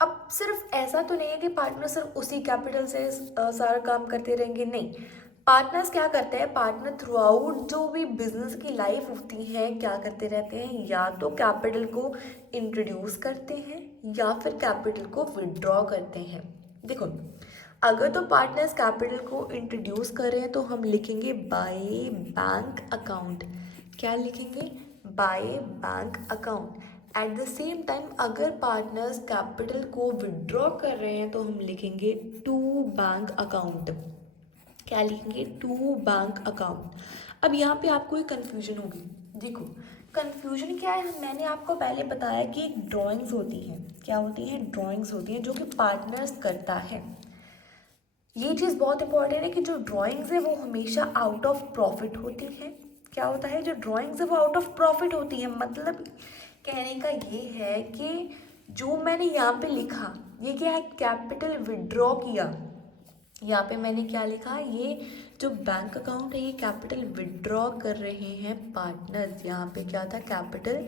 अब सिर्फ ऐसा तो नहीं है कि पार्टनर सिर्फ उसी कैपिटल से सारा काम करते रहेंगे, नहीं। पार्टनर्स क्या करते हैं, पार्टनर थ्रू आउट जो भी बिजनेस की लाइफ होती है क्या करते रहते हैं, या तो कैपिटल को इंट्रोड्यूस करते हैं या फिर कैपिटल को विड्रॉ करते हैं। देखो, अगर तो पार्टनर्स कैपिटल को इंट्रोड्यूस करें तो हम लिखेंगे बाय बैंक अकाउंट। क्या लिखेंगे, by bank account. At the same time अगर पार्टनर्स कैपिटल को विड्रॉ कर रहे हैं तो हम लिखेंगे टू बैंक अकाउंट। क्या लिखेंगे, टू बैंक अकाउंट। अब यहाँ पे आपको एक कन्फ्यूजन होगी। देखो, कन्फ्यूजन क्या है, मैंने आपको पहले बताया कि ड्राइंग्स होती हैं। क्या होती हैं, ड्राइंग्स होती हैं जो कि पार्टनर्स करता है। ये चीज़ बहुत इंपॉर्टेंट है कि जो ड्राइंग्स है वो हमेशा आउट ऑफ प्रॉफिट होती है। क्या होता है, जो ड्राइंग्स है वो आउट ऑफ प्रॉफिट होती है। मतलब कहने का ये है कि जो मैंने यहाँ पे लिखा ये क्या है, कैपिटल विड्रॉ किया। यहाँ पे मैंने क्या लिखा, ये जो बैंक अकाउंट है ये कैपिटल विड्रॉ कर रहे हैं पार्टनर्स। यहाँ पे क्या था, कैपिटल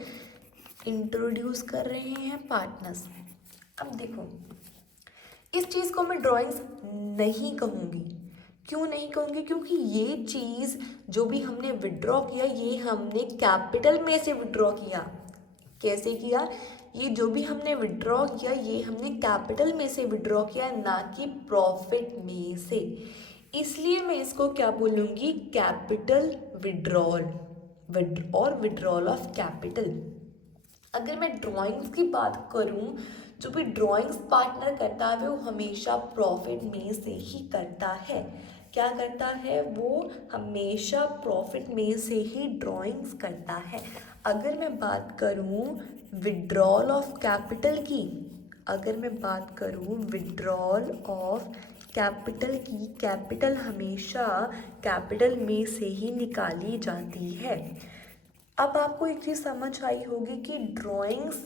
इंट्रोड्यूस कर रहे हैं पार्टनर्स। अब देखो, इस चीज़ को मैं ड्राइंग्स नहीं कहूँगी। क्यों नहीं कहूँगी, क्योंकि ये चीज़ जो भी हमने विड्रॉ किया ये हमने कैपिटल में से विड्रॉ किया। कैसे किया, ये जो भी हमने विड्रॉ किया ये हमने कैपिटल में से विड्रॉ किया, ना कि प्रॉफिट में से। इसलिए मैं इसको क्या बोलूँगी, कैपिटल विड्रॉल और विड्रॉल ऑफ कैपिटल। अगर मैं ड्राइंग्स की बात करूं, जो भी ड्राइंग्स पार्टनर करता है वो हमेशा प्रॉफिट में से ही करता है। क्या करता है, वो हमेशा प्रॉफिट में से ही ड्राइंग्स करता है। अगर मैं बात करूं विड्रॉल ऑफ कैपिटल की, अगर मैं बात करूं विड्रॉल ऑफ कैपिटल की, कैपिटल हमेशा कैपिटल में से ही निकाली जाती है। अब आपको एक चीज़ समझ आई होगी कि ड्राइंग्स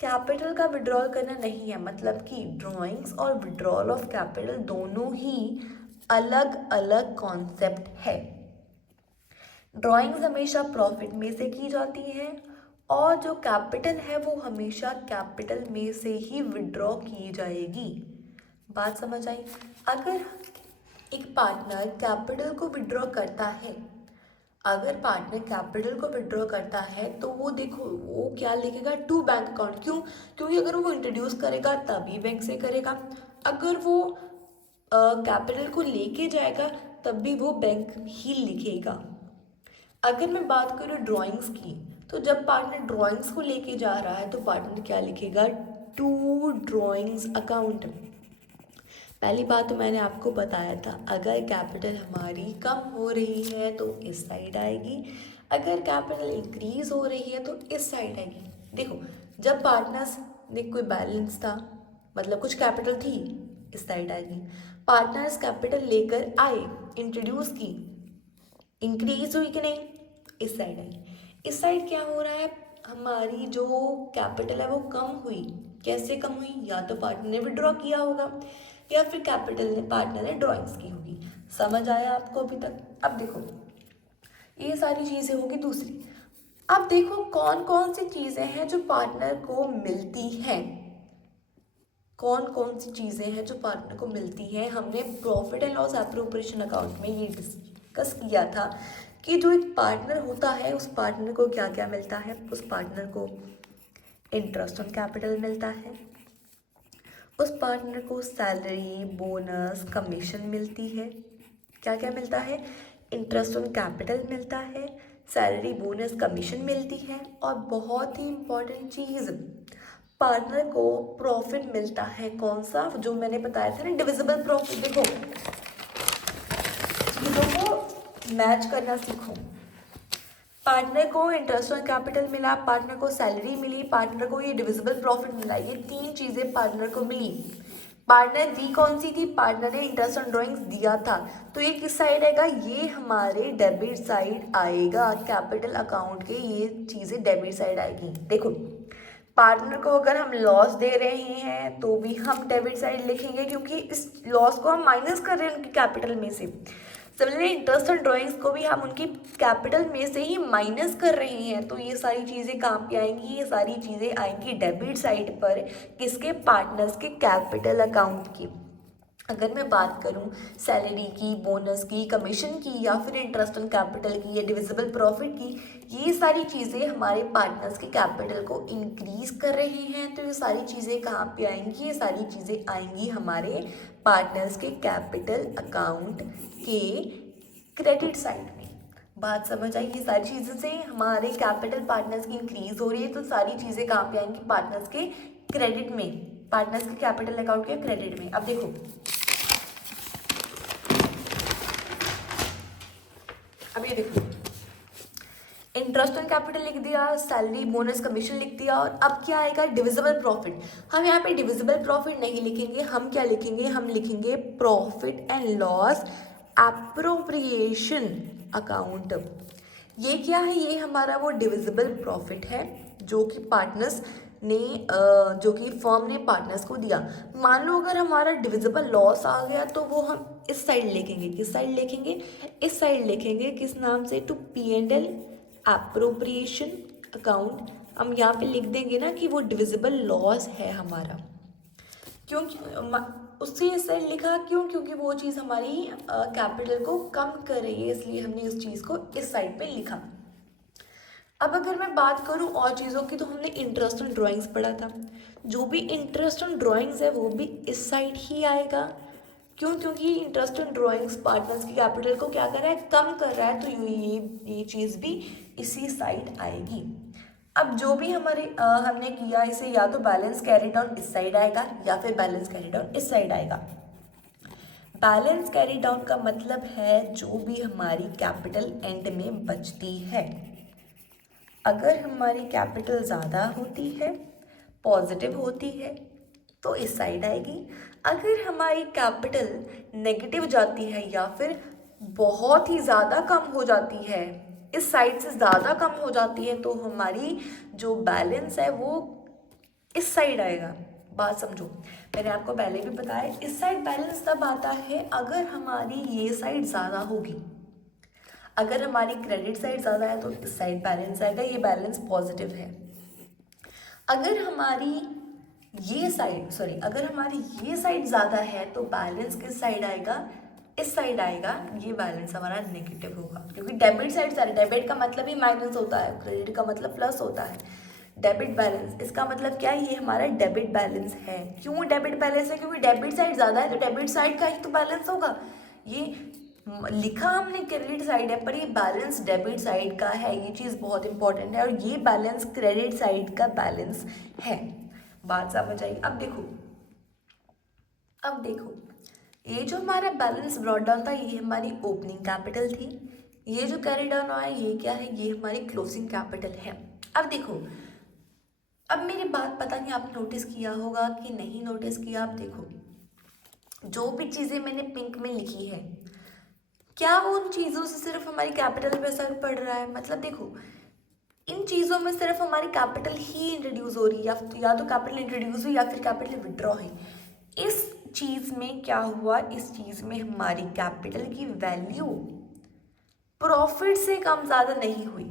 कैपिटल का विड्रॉल करना नहीं है। मतलब कि ड्राइंग्स और विड्रॉल ऑफ कैपिटल दोनों ही अलग अलग कॉन्सेप्ट है। ड्राइंग्स हमेशा प्रॉफिट में से की जाती है और जो कैपिटल है वो हमेशा कैपिटल में से ही विड्रॉ की जाएगी। बात समझ आई। अगर एक पार्टनर कैपिटल को विड्रॉ करता है, अगर पार्टनर कैपिटल को विड्रॉ करता है तो वो देखो वो क्या लिखेगा, टू बैंक अकाउंट। क्यों, क्योंकि अगर वो इंट्रोड्यूस करेगा तभी बैंक से करेगा, अगर वो कैपिटल को लेके जाएगा तब भी वो बैंक ही लिखेगा। अगर मैं बात करूँ ड्राइंग्स की, तो जब पार्टनर ड्राइंग्स को लेके जा रहा है तो पार्टनर क्या लिखेगा, टू ड्राइंग्स अकाउंट। पहली बात तो मैंने आपको बताया था, अगर कैपिटल हमारी कम हो रही है तो इस साइड आएगी, अगर कैपिटल इंक्रीज हो रही है तो इस साइड आएगी। देखो, जब पार्टनर्स ने कोई बैलेंस था, मतलब कुछ कैपिटल थी, इस साइड आएगी। पार्टनर्स कैपिटल लेकर आए, इंट्रोड्यूस की, इंक्रीज हुई कि नहीं, इस साइड आई। इस साइड क्या हो रहा है, हमारी जो कैपिटल है वो कम हुई। कैसे कम हुई, या तो पार्टनर ने विड्रॉ किया होगा या फिर कैपिटल ने पार्टनर ने ड्राइंग्स की होगी। समझ आया आपको अभी तक। अब देखो, ये सारी चीज़ें होगी दूसरी। अब देखो कौन कौन सी चीज़ें हैं जो पार्टनर को मिलती हैं, कौन कौन सी चीज़ें हैं जो पार्टनर को मिलती हैं। हमने profit and loss appropriation account में ये डिस्कस किया था कि जो एक पार्टनर होता है उस पार्टनर को क्या क्या मिलता है। उस पार्टनर को इंटरेस्ट ऑन कैपिटल मिलता है, उस पार्टनर को सैलरी, बोनस, कमीशन मिलती है। क्या क्या मिलता है, इंटरेस्ट ऑन कैपिटल मिलता है, सैलरी, बोनस, कमीशन मिलती है, और बहुत ही इम्पॉर्टेंट चीज़, पार्टनर को प्रॉफिट मिलता है। कौन सा, जो मैंने बताया था ना, डिविजिबल प्रॉफिट। देखो, चीज़ों को मैच करना सीखो। पार्टनर को इंटरेस्ट ऑन कैपिटल मिला, पार्टनर को सैलरी मिली, पार्टनर को ये डिविजिबल प्रॉफिट मिला। ये तीन चीज़ें पार्टनर को मिली। पार्टनर दी कौन सी थी, पार्टनर ने इंटरेस्ट ऑन ड्राइंग्स दिया था, तो ये किस साइड आएगा, ये हमारे डेबिट साइड आएगा। कैपिटल अकाउंट के ये चीज़ें डेबिट साइड आएगी। देखो, पार्टनर को अगर हम लॉस दे रहे हैं तो भी हम डेबिट साइड लिखेंगे, क्योंकि इस लॉस को हम माइनस कर रहे हैं उनकी कैपिटल में से। सिमिलरली इंटरेस्ट ऑन ड्राइंग्स को भी हम उनकी कैपिटल में से ही माइनस कर रहे हैं, तो ये सारी चीज़ें कहाँ पे आएंगी, ये सारी चीज़ें आएंगी डेबिट साइड पर, किसके, पार्टनर्स के कैपिटल अकाउंट की। अगर मैं बात करूं सैलरी की, बोनस की, कमीशन की, या फिर इंटरेस्ट ऑन कैपिटल की, या डिविजिबल प्रॉफिट की, ये सारी चीज़ें हमारे पार्टनर्स के कैपिटल को इंक्रीज कर रही हैं, तो ये सारी चीज़ें कहाँ पे आएंगी, ये सारी चीज़ें आएंगी हमारे पार्टनर्स के कैपिटल अकाउंट के क्रेडिट साइड में। बात समझ आई, ये सारी चीज़ें से हमारे कैपिटल पार्टनर्स की इंक्रीज हो रही है, तो सारी चीज़ें कहाँ पे आएंगी, पार्टनर्स के क्रेडिट में, पार्टनर्स के कैपिटल अकाउंट के क्रेडिट में। अब देखो, अब ये देखो, इंटरेस्ट ऑन कैपिटल लिख दिया, सैलरी, बोनस, कमीशन लिख दिया, और अब क्या आएगा, डिविजिबल प्रॉफिट। हम यहाँ पे डिविजिबल प्रॉफिट नहीं लिखेंगे, हम क्या लिखेंगे, हम लिखेंगे profit and loss appropriation account. ये क्या है, ये हमारा वो डिविजिबल प्रॉफिट है जो कि पार्टनर्स ने जो कि फर्म ने पार्टनर्स को दिया। मान लो अगर हमारा डिविजिबल लॉस आ गया तो वो हम इस साइड लिखेंगे, किस साइड लिखेंगे, इस साइड लिखेंगे, किस नाम से, टू P&L एप्रोप्रिएशन अकाउंट। हम यहाँ पे लिख देंगे ना कि वो डिविजिबल लॉस है हमारा, क्योंकि उससे इस साइड लिखा, क्यों, क्योंकि वो चीज़ हमारी कैपिटल को कम कर रही है, इसलिए हमने उस चीज़ को इस साइड पे लिखा। अब अगर मैं बात करूं और चीज़ों की, तो हमने इंटरेस्ट ऑन ड्राइंग्स पढ़ा था, जो भी इंटरेस्ट ऑन ड्राइंग्स है वो भी इस साइड ही आएगा। क्यों, क्योंकि इंटरेस्ट ऑन ड्राइंग्स पार्टनर्स की कैपिटल को क्या कर रहा है, कम कर रहा है, तो ये चीज़ भी इसी साइड आएगी। अब जो भी हमारे हमने किया, इसे या तो बैलेंस कैरी डाउन इस साइड आएगा, या फिर बैलेंस कैरी डाउन इस साइड आएगा। बैलेंस कैरी डाउन का मतलब है जो भी हमारी कैपिटल एंड में बचती है, अगर हमारी कैपिटल ज़्यादा होती है, पॉजिटिव होती है, तो इस साइड आएगी। अगर हमारी कैपिटल नेगेटिव जाती है या फिर बहुत ही ज़्यादा कम हो जाती है, इस साइड से ज़्यादा कम हो जाती है, तो हमारी जो बैलेंस है वो इस साइड आएगा। बात समझो, मैंने आपको पहले भी बताया, इस साइड बैलेंस तब आता है अगर हमारी ये साइड ज़्यादा होगी। अगर हमारी क्रेडिट साइड ज़्यादा है तो इस साइड बैलेंस आएगा, ये बैलेंस पॉजिटिव है। अगर हमारी अगर हमारी ये साइड ज़्यादा है तो बैलेंस किस साइड आएगा, इस साइड आएगा, ये बैलेंस हमारा नेगेटिव होगा, क्योंकि डेबिट साइड सारे, डेबिट का मतलब ही माइनस होता है, क्रेडिट का मतलब प्लस होता है। डेबिट बैलेंस, इसका मतलब क्या है, ये हमारा डेबिट बैलेंस है। क्यों डेबिट बैलेंस है, क्योंकि डेबिट साइड ज़्यादा है, तो डेबिट साइड का ही तो बैलेंस होगा। ये लिखा हमने क्रेडिट साइड है, पर ये बैलेंस डेबिट साइड का है, ये चीज़ बहुत इंपॉर्टेंट है, और ये बैलेंस क्रेडिट साइड का बैलेंस है। बात समझ आई। अब देखो, ये जो हमारा बैलेंस ब्रॉट डाउन था, ये हमारी ओपनिंग कैपिटल थी, ये जो कैरी डाउन हुआ है, ये क्या है, ये हमारी क्लोजिंग कैपिटल है। अब देखो, अब मेरी बात पता नहीं आप नोटिस किया होगा कि नहीं नोटिस किया। आप देखो, जो भी चीज़ें मैंने पिंक में लिखी है, क्या वो उन चीज़ों से सिर्फ हमारी कैपिटल पे असर पड़ रहा है, मतलब देखो, इन चीज़ों में सिर्फ हमारी कैपिटल ही इंट्रोड्यूस हो रही है, या तो कैपिटल इंट्रोड्यूस हुई या फिर कैपिटल विड्रॉ है। इस चीज़ में क्या हुआ, इस चीज़ में हमारी कैपिटल की वैल्यू प्रॉफिट से कम ज़्यादा नहीं हुई,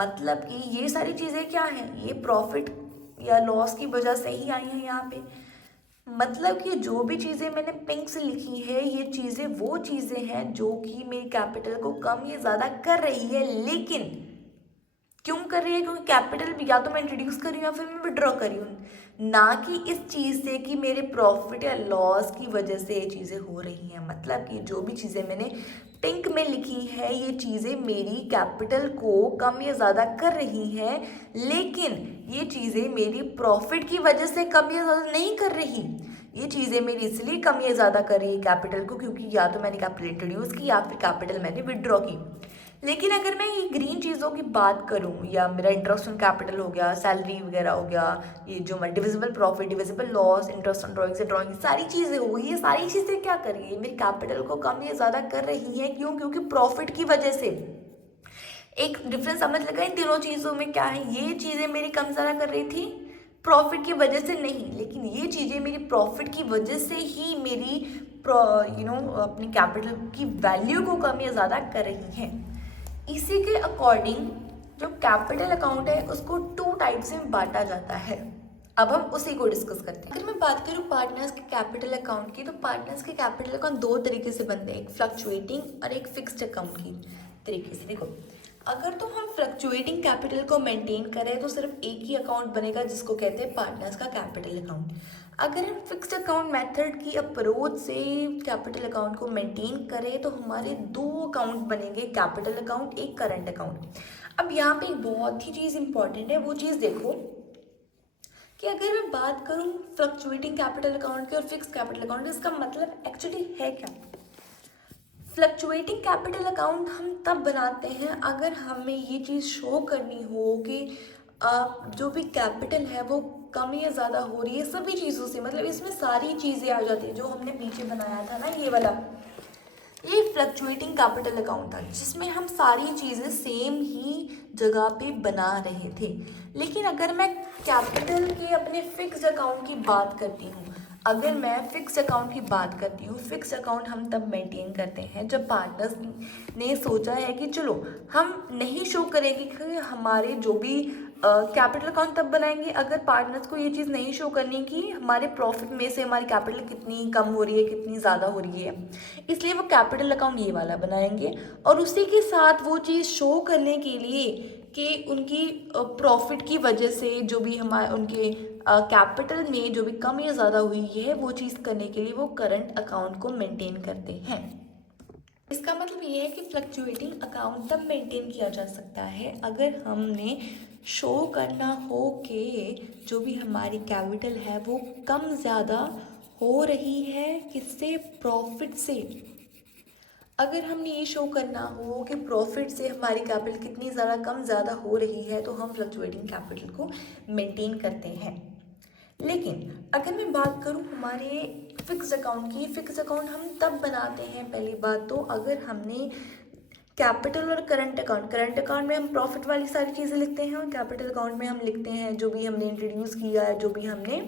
मतलब कि ये सारी चीज़ें क्या हैं, ये प्रॉफिट या लॉस की वजह से ही आई हैं यहाँ पे। मतलब कि जो भी चीज़ें मैंने पिंक से लिखी है, ये चीज़ें वो चीज़ें हैं जो कि मेरी कैपिटल को कम या ज़्यादा कर रही है, लेकिन क्यों कर रही है, क्योंकि कैपिटल या तो मैं इंट्रोड्यूस कर रही हूँ या फिर मैं विड्रॉ कर रही हूँ, ना कि इस चीज़ से कि मेरे प्रॉफिट या लॉस की वजह से ये चीज़ें हो रही हैं। मतलब कि जो भी चीज़ें मैंने पिंक में लिखी है, ये चीज़ें मेरी कैपिटल को कम या ज़्यादा कर रही हैं, लेकिन ये चीज़ें मेरी प्रॉफिट की वजह से कम या ज़्यादा नहीं कर रही। ये चीज़ें मेरी इसलिए कम या ज़्यादा कर रही है कैपिटल को, क्योंकि या तो मैंने कैपिटल इंट्रोड्यूस की या फिर कैपिटल मैंने विड्रॉ की। लेकिन अगर मैं ये ग्रीन चीज़ों की बात करूँ, या मेरा इंटरेस्ट ऑन कैपिटल हो गया, सैलरी वगैरह हो गया, ये जो मैं divisible profit, divisible loss, interest on drawing सारी चीज़ें हो गई, ये सारी चीज़ें क्या कर रही है, मेरी कैपिटल को कम या ज़्यादा कर रही है। क्यों, क्योंकि प्रॉफिट की वजह से। एक डिफरेंस समझ लगा इन तीनों चीज़ों में क्या है, ये चीज़ें मेरी कम ज़्यादा कर रही थी प्रॉफिट की वजह से नहीं, लेकिन ये चीज़ें मेरी प्रॉफिट की वजह से ही मेरी अपनी कैपिटल की वैल्यू को कम या ज़्यादा कर रही हैं। इसी के अकॉर्डिंग जो कैपिटल अकाउंट है उसको 2 टाइप्स में बांटा जाता है। अब हम उसी को डिस्कस करते हैं। अगर मैं बात करूँ पार्टनर्स के कैपिटल अकाउंट की, तो पार्टनर्स के कैपिटल अकाउंट 2 तरीके से बनते हैं, एक फ्लक्चुएटिंग और एक फिक्स्ड अकाउंट की तरीके से। देखो, अगर तो हम फ्लक्चुएटिंग कैपिटल को मेंटेन करें तो सिर्फ एक ही अकाउंट बनेगा जिसको कहते हैं पार्टनर्स का कैपिटल अकाउंट। अगर हम फिक्स्ड अकाउंट मेथड की अप्रोच से कैपिटल अकाउंट को मेंटेन करें तो हमारे 2 अकाउंट बनेंगे, कैपिटल अकाउंट, एक करंट अकाउंट। अब यहाँ पे एक बहुत ही चीज़ इंपॉर्टेंट है, वो चीज़ देखो कि अगर मैं बात करूँ फ्लक्चुएटिंग कैपिटल अकाउंट की और फिक्स कैपिटल अकाउंट की, इसका मतलब एक्चुअली है क्या। फ्लक्चुएटिंग कैपिटल अकाउंट हम तब बनाते हैं अगर हमें ये चीज़ शो करनी हो कि जो भी कैपिटल है वो कम या ज़्यादा हो रही है सभी चीज़ों से, मतलब इसमें सारी चीज़ें आ जाती है। जो हमने पीछे बनाया था ना ये वाला, ये फ्लक्चुएटिंग कैपिटल अकाउंट था जिसमें हम सारी चीज़ें सेम ही जगह पे बना रहे थे। लेकिन अगर मैं कैपिटल के अपने फिक्स्ड अकाउंट की बात करती हूँ, अगर मैं फिक्स अकाउंट की बात करती हूँ, फिक्स अकाउंट हम तब मेंटेन करते हैं जब पार्टनर्स ने सोचा है कि चलो हम नहीं शो करेंगे कि हमारे जो भी कैपिटल अकाउंट तब बनाएंगे अगर पार्टनर्स को ये चीज़ नहीं शो करनी कि हमारे प्रॉफिट में से हमारी कैपिटल कितनी कम हो रही है, कितनी ज़्यादा हो रही है, इसलिए वो कैपिटल अकाउंट ये वाला बनाएंगे। और उसी के साथ वो चीज़ शो करने के लिए कि उनकी प्रॉफिट की वजह से जो भी हमारे उनके कैपिटल में जो भी कम या ज़्यादा हुई है वो चीज़ करने के लिए वो करंट अकाउंट को मेंटेन करते हैं। इसका मतलब ये है कि फ्लक्चुएटिंग अकाउंट तब मेंटेन किया जा सकता है अगर हमने शो करना हो कि जो भी हमारी कैपिटल है वो कम ज़्यादा हो रही है किससे, प्रॉफिट से। अगर हमने ये शो करना हो कि प्रॉफिट से हमारी कैपिटल कितनी ज़्यादा कम ज़्यादा हो रही है तो हम फ्लक्चुएटिंग कैपिटल को मेंटेन करते हैं। लेकिन अगर मैं बात करूं हमारे फिक्स अकाउंट की, फिक्स अकाउंट हम तब बनाते हैं पहली बात तो अगर हमने कैपिटल और करंट अकाउंट में हम प्रॉफिट वाली सारी चीज़ें लिखते हैं और कैपिटल अकाउंट में हम लिखते हैं जो भी हमने इंट्रोड्यूस किया है, जो भी हमने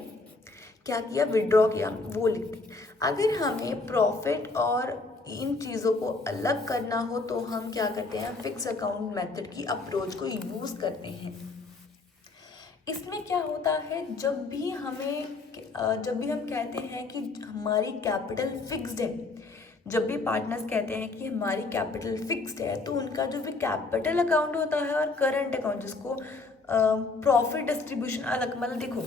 क्या किया, विड्रॉ किया, वो लिखते हैं। अगर हमें प्रॉफिट और इन चीज़ों को अलग करना हो तो हम क्या करते हैं, फिक्स अकाउंट मेथड की अप्रोच को यूज़ करते हैं। इसमें क्या होता है, जब भी हम कहते हैं कि हमारी कैपिटल फिक्स्ड है, जब भी पार्टनर्स कहते हैं कि हमारी कैपिटल फिक्स्ड है तो उनका जो भी कैपिटल अकाउंट होता है और करंट अकाउंट जिसको प्रॉफिट डिस्ट्रीब्यूशन अलग, मतलब देखो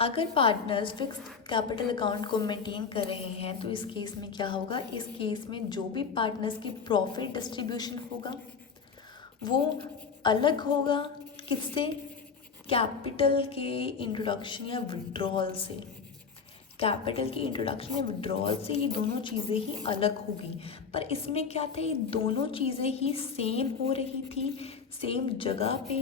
अगर पार्टनर्स फिक्स्ड कैपिटल अकाउंट को मेंटेन कर रहे हैं तो इस केस में क्या होगा, इस केस में जो भी पार्टनर्स की प्रॉफिट डिस्ट्रीब्यूशन होगा वो अलग होगा किससे, कैपिटल के इंट्रोडक्शन या विड्रॉल से। कैपिटल की इंट्रोडक्शन या विड्रॉल से ये दोनों चीज़ें ही अलग होगी। पर इसमें क्या था, ये दोनों चीज़ें ही सेम हो रही थी, सेम जगह पे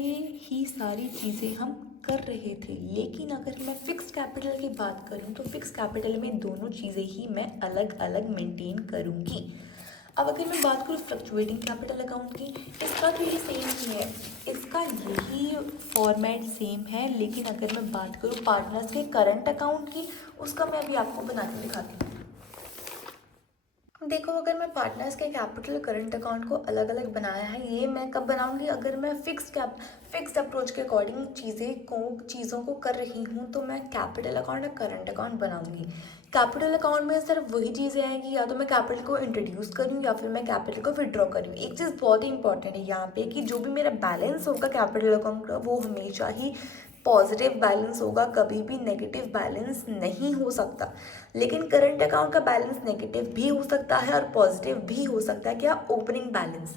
ही सारी चीज़ें हम कर रहे थे। लेकिन अगर मैं फिक्स कैपिटल की बात करूँ तो फिक्स कैपिटल में दोनों चीज़ें ही मैं अलग अलग मेंटेन करूँगी। अब अगर मैं बात करूँ फ्लक्चुएटिंग कैपिटल अकाउंट की, इसका तो ये सेम ही है, इसका यही फॉर्मेट सेम है। लेकिन अगर मैं बात करूँ पार्टनर्स के करंट अकाउंट की, उसका मैं अभी आपको बना के दिखाती हूँ। देखो, अगर मैं पार्टनर्स के कैपिटल करंट अकाउंट को अलग अलग बनाया है, ये मैं कब बनाऊंगी, अगर मैं फिक्स्ड अप्रोच के अकॉर्डिंग चीज़ों को कर रही हूँ तो मैं कैपिटल अकाउंट और करंट अकाउंट बनाऊंगी। कैपिटल अकाउंट में सिर्फ वही चीज़ें आएंगी, या तो मैं कैपिटल को इंट्रोड्यूस करूँ या फिर मैं कैपिटल को विड्रॉ करूँ। एक चीज़ बहुत ही इंपॉर्टेंट है यहाँ पे कि जो भी मेरा बैलेंस होगा कैपिटल अकाउंट का वो हमेशा ही पॉजिटिव बैलेंस होगा, कभी भी नेगेटिव बैलेंस नहीं हो सकता। लेकिन करंट अकाउंट का बैलेंस नेगेटिव भी हो सकता है और पॉजिटिव भी हो सकता है। क्या, ओपनिंग बैलेंस।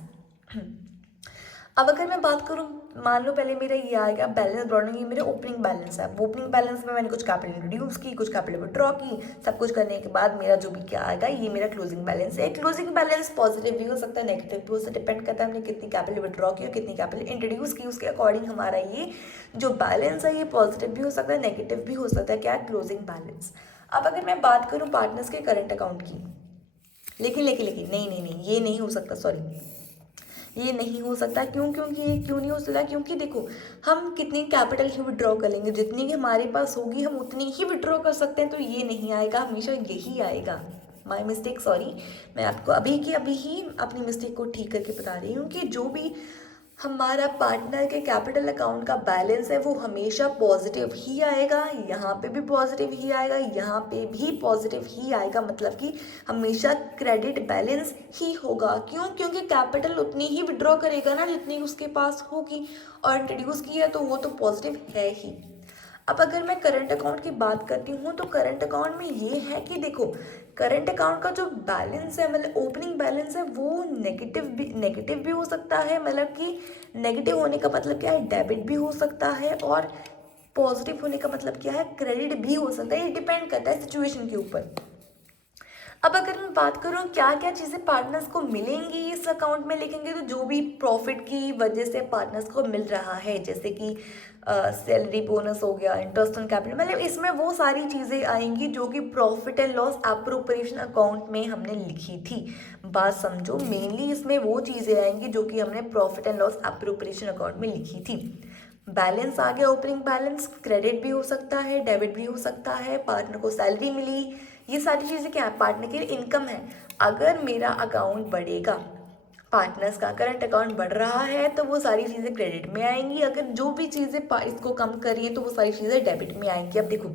अब अगर मैं बात करूँ, मान लो पहले मेरा ये आएगा बैलेंस ब्रॉडिंग, ये मेरे ओपनिंग बैलेंस है। ओपनिंग बैलेंस में मैंने कुछ कैपिटल इंट्रोड्यूस की, कुछ कैपिटल विड्रॉ की, सब कुछ करने के बाद मेरा जो भी क्या आएगा, ये मेरा क्लोजिंग बैलेंस है। क्लोजिंग बैलेंस पॉजिटिव भी हो सकता है, नेगेटिव भी हो सकता है, डिपेंड करता है हमने कितनी कैपिटल विड्रॉ की और कितनी कैपिटल इंट्रोड्यूस की, उसके अकॉर्डिंग हमारा ये जो बैलेंस है ये पॉजिटिव भी हो सकता है, नेगेटिव भी हो सकता है। क्या, क्लोजिंग बैलेंस। अब अगर मैं बात करूँ पार्टनर्स के करंट अकाउंट की, लेकिन नहीं, ये नहीं हो सकता, सॉरी। ये नहीं हो सकता। क्यों? क्योंकि ये क्यों नहीं हो सकता? क्योंकि देखो, हम कितनी कैपिटल ही विड्रॉ कर लेंगे, जितनी की हमारे पास होगी हम उतनी ही विड्रॉ कर सकते हैं, तो ये नहीं आएगा, हमेशा यही आएगा। My mistake, sorry. मैं आपको अभी की अभी ही अपनी मिस्टेक को ठीक करके बता रही हूँ कि जो भी हमारा पार्टनर के कैपिटल अकाउंट का बैलेंस है वो हमेशा पॉजिटिव ही आएगा, यहाँ पे भी पॉजिटिव ही आएगा, यहाँ पे भी पॉजिटिव ही आएगा, मतलब कि हमेशा क्रेडिट बैलेंस ही होगा। क्यों? क्योंकि कैपिटल उतनी ही विड्रॉ करेगा ना जितनी उसके पास होगी, और इंट्रोड्यूस किया तो वो तो पॉजिटिव है ही। अब अगर मैं करंट अकाउंट की बात करती हूँ तो करंट अकाउंट में ये है कि देखो, करंट अकाउंट का जो बैलेंस है, मतलब ओपनिंग बैलेंस है, वो नेगेटिव भी हो सकता है। मतलब कि नेगेटिव होने का मतलब क्या है, डेबिट भी हो सकता है, और पॉजिटिव होने का मतलब क्या है, क्रेडिट भी हो सकता है। ये डिपेंड करता है सिचुएशन के ऊपर। अब अगर मैं बात करूँ क्या क्या चीज़ें पार्टनर्स को मिलेंगी इस अकाउंट में लिखेंगे, तो जो भी प्रॉफिट की वजह से पार्टनर्स को मिल रहा है, जैसे कि सैलरी बोनस हो गया, इंटरेस्ट ऑन कैपिटल, मतलब इसमें वो सारी चीज़ें आएंगी जो कि profit and loss appropriation account में हमने लिखी थी। बात समझो, मेनली इसमें वो चीज़ें आएंगी जो कि हमने profit and loss appropriation account में लिखी थी। बैलेंस आ गया, ओपनिंग बैलेंस, क्रेडिट भी हो सकता है, डेबिट भी हो सकता है, पार्टनर को सैलरी मिली, ये सारी चीज़ें क्या है, पार्टनर की इनकम है। अगर मेरा अकाउंट बढ़ेगा, पार्टनर्स का करंट अकाउंट बढ़ रहा है, तो वो सारी चीज़ें क्रेडिट में आएंगी। अगर जो भी चीज़ें इसको कम कर रही है तो वो सारी चीज़ें डेबिट में आएंगी। अब देखो,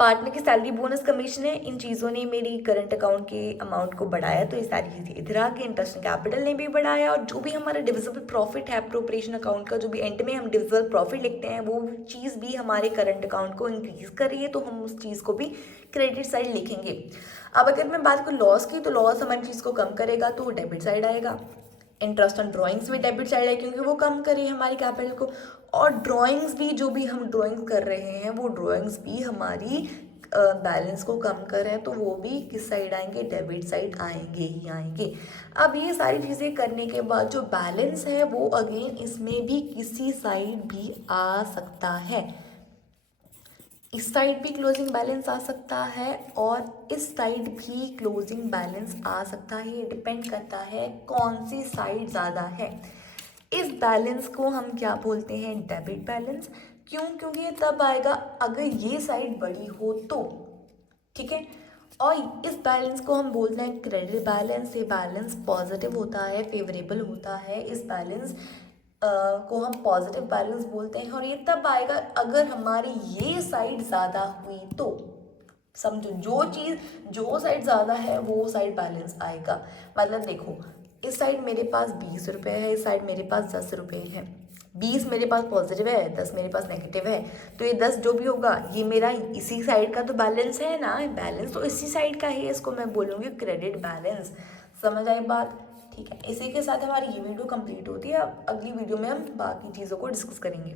पार्टनर की सैलरी, बोनस, कमीशन है, इन चीज़ों ने मेरी करंट अकाउंट के अमाउंट को बढ़ाया, तो ये सारी चीज़ें इधर आ गई। इंटरेस्ट कैपिटल ने भी बढ़ाया, और जो भी हमारा डिविजिबल प्रॉफिट है अप्रोप्रिएशन अकाउंट का, जो भी एंड में हम डिविजिबल प्रॉफिट लिखते हैं, वो चीज़ भी हमारे करंट अकाउंट को इंक्रीज कर रही है, तो हम उस चीज़ को भी क्रेडिट साइड लिखेंगे। अब अगर मैं बात करूँ लॉस की, तो लॉस हमारी चीज़ को कम करेगा, तो डेबिट साइड आएगा। इंटरेस्ट ऑन ड्राइंग्स भी डेबिट साइड है, क्योंकि वो कम करे हमारी कैपिटल को। और ड्राइंग्स भी, जो भी हम ड्राइंग्स कर रहे हैं, वो ड्राइंग्स भी हमारी बैलेंस को कम करें, तो वो भी किस साइड आएंगे, डेबिट साइड आएंगे ही आएंगे। अब ये सारी चीज़ें करने के बाद जो बैलेंस है वो अगेन इसमें भी किसी साइड भी आ सकता है। इस साइड भी क्लोजिंग बैलेंस आ सकता है, और इस साइड भी क्लोजिंग बैलेंस आ सकता है। ये डिपेंड करता है कौन सी साइड ज़्यादा है। इस बैलेंस को हम क्या बोलते हैं, डेबिट बैलेंस। क्यों? क्योंकि ये तब आएगा अगर ये साइड बड़ी हो तो, ठीक है। और इस बैलेंस को हम बोलते हैं क्रेडिट बैलेंस। ये बैलेंस पॉजिटिव होता है, फेवरेबल होता है। इस बैलेंस को हम पॉजिटिव बैलेंस बोलते हैं, और ये तब आएगा अगर हमारी ये साइड ज़्यादा हुई तो। समझो, जो साइड ज़्यादा है वो साइड बैलेंस आएगा। मतलब देखो, इस साइड मेरे पास 20 रुपये है, इस साइड मेरे पास 10 रुपये है। 20 मेरे पास पॉजिटिव है, 10 मेरे पास नेगेटिव है, तो ये 10 जो भी होगा ये मेरा इसी साइड का तो बैलेंस है ना, बैलेंस तो इसी साइड का ही है, इसको मैं बोलूँगी क्रेडिट बैलेंस। समझ आई बात? ठीक है, इसी के साथ हमारी ये वीडियो कंप्लीट होती है। अब अगली वीडियो में हम बाकी चीज़ों को डिस्कस करेंगे।